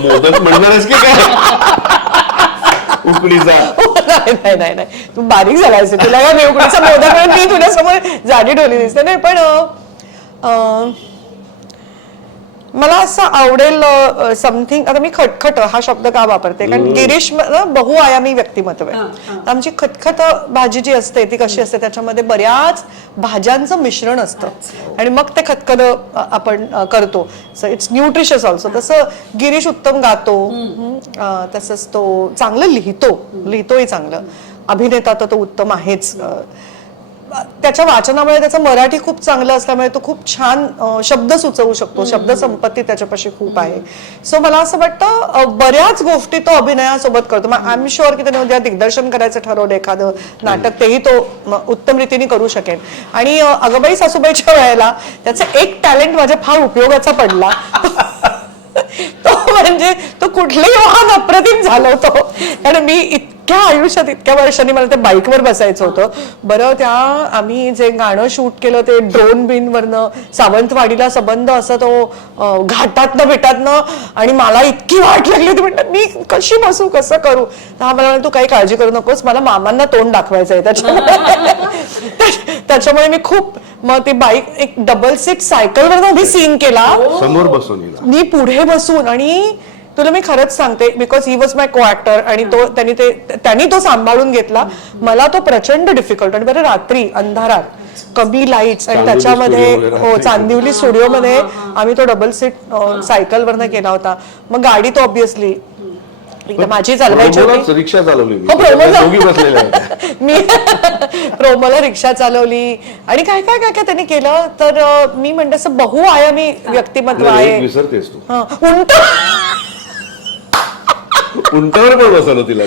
मोदक म्हणणारच की काय उकडीचा? नाही नाही नाही, तू बारीक झाला असेल, तुला काय मी उकडीचा मोदक म्हणून मी तुझ्या समोर जाडी ठेवली दिसते. नाही पण मला असं आवडेल समथिंग. आता मी खटखट हा शब्द का वापरते, कारण गिरीश बहुआयामी व्यक्तिमत्व आहे. आमची खतखत भाजी जी असते ती कशी असते, त्याच्यामध्ये बऱ्याच भाज्यांचं मिश्रण असतं आणि मग ते खतखत आपण करतो. So it's nutritious also. तसं गिरीश उत्तम गातो, तसंच तो चांगलं लिहितोही चांगलं. अभिनेता तर तो उत्तम आहेच. त्याच्या वाचनामुळे त्याचं मराठी खूप चांगलं असल्यामुळे तो खूप छान शब्द सुचवू शकतो. शब्द संपत्ती त्याच्यापाशी खूप आहे. सो मला असं वाटतं बऱ्याच गोष्टी तो अभिनयासोबत करतो. आय एम शुअर की त्याने उद्या दिग्दर्शन करायचं ठरवलं एखादं नाटक, तेही तो उत्तम रीतीने करू शकेल. आणि अगबाई सासूबाईच्या वेळेला त्याचं एक टॅलेंट माझ्या फार उपयोगाचा पडला. तो म्हणजे तो कुठलेही वाहन अप्रतिम झालं होतं. कारण मी इतक्या आयुष्यात इतक्या वर्षांनी मला त्या बाईकवर बसायचं होतं. बरं, त्या आम्ही जे गाणं शूट केलं ते ड्रोन बिन वरनं सावंतवाडीला संबंध असं तो घाटातनं बिटातनं, आणि मला इतकी वाट लागली होती. म्हणतात मी कशी बसू, कसं करू. तर हा मला म्हणाला, तू काही काळजी करू नकोस, मला मामांना तोंड दाखवायचं आहे. त्याच्यामुळे मी खूप मग ती बाईक एक डबल सीट सायकलवर मी सीन केला समोर बसून, मी पुढे बसून. आणि तुला मी खरंच सांगते, बिकॉज ही वॉज माय को ऍक्टर आणि तो त्यांनी तो सांभाळून घेतला. मला तो प्रचंड डिफिकल्ट. आणि बरं रात्री अंधारात कमी लाईट्स आणि त्याच्यामध्ये चांदिवली स्टुडिओमध्ये आम्ही तो डबल सीट सायकलवरनं केला होता. मग गाडी तो ऑब्विसली माझी चालवायची होती. रिक्षा चालवली मी प्रोमोला रिक्षा चालवली आणि काय काय काय काय त्यांनी केलं. तर मी म्हणते असं बहुआयामी व्यक्तिमत्व आहे. विसरतेस तू. उंट उंटावर पण बसवलं तिला.